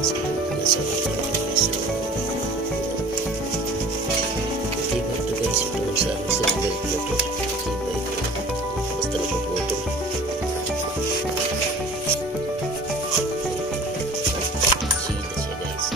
So, nasa guys. Iba ito guys, itong sa belt na ito. Iba ito. Basta napaputol. Sida siya guys.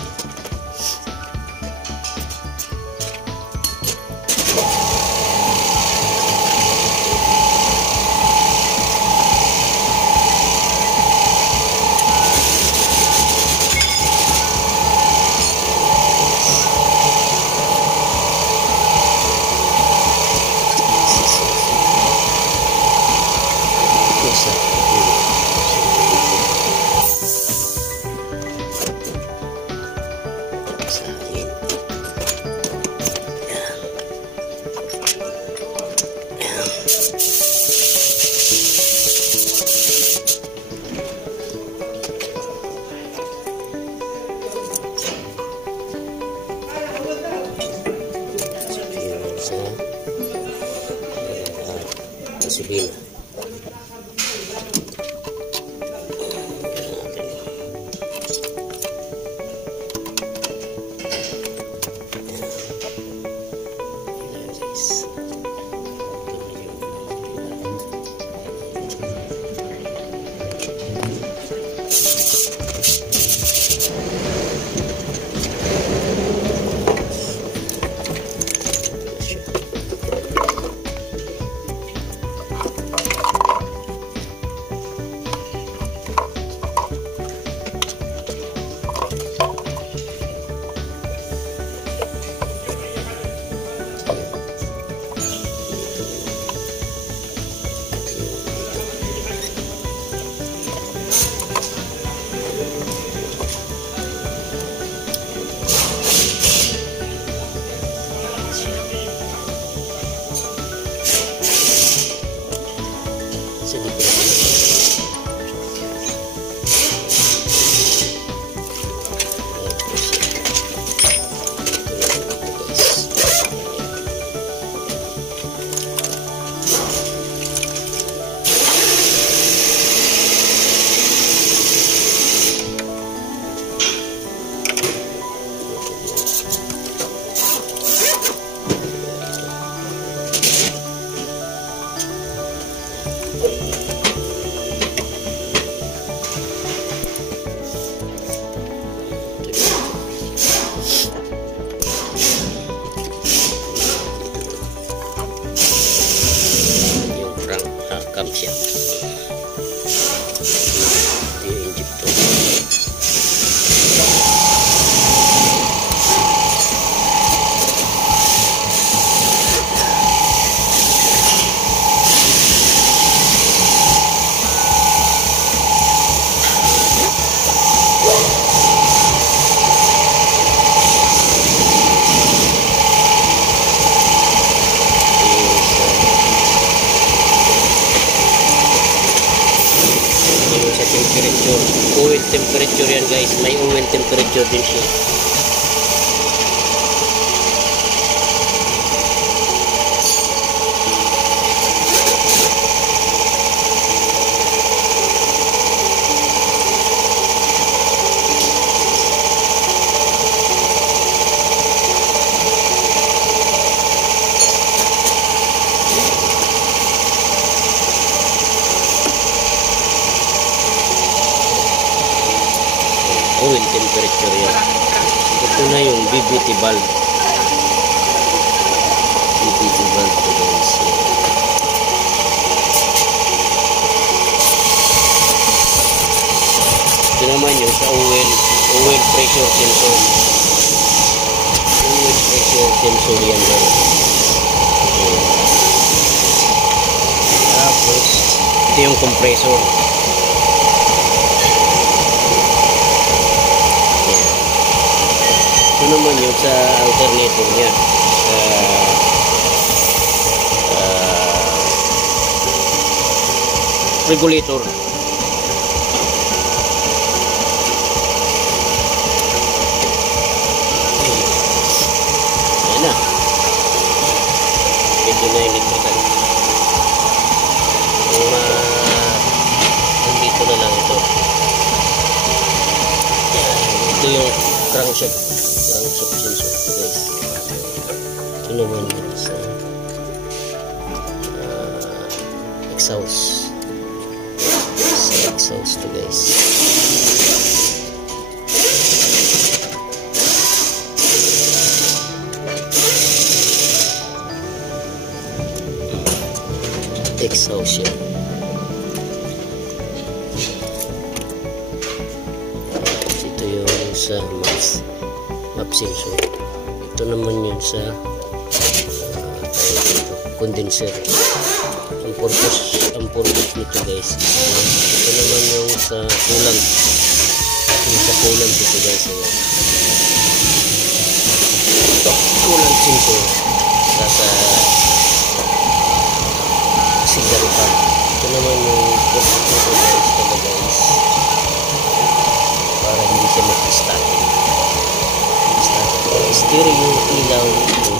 Gasolina. Oil temperature yan guys, may oil temperature din siya. Oil temperature yan. Ito na yung BBT valve. BBT valve to guys. Ito naman yung sa oil pressure sensor. Oil pressure sensor yan guys. Tapos ito yung compressor. Ito naman yung sa alternator niya, regulator. Ayan na. Ito na yung liquidan. Dito na lang ito. Ito yung crankshaft sensor guys. Ito naman yung sa exhaust. Sa exhaust to guys. Exhaust yan. Ito yung sa map sensor. Ito naman yun sa condenser. Ang purpose nito guys. Ito naman yung sa coolant. Yung sa coolant ito guys. Coolant sensor. Sa auxiliary pump. Ito naman yung purpose nito guys. Para hindi siya mag-start. Stereo ilaw ito.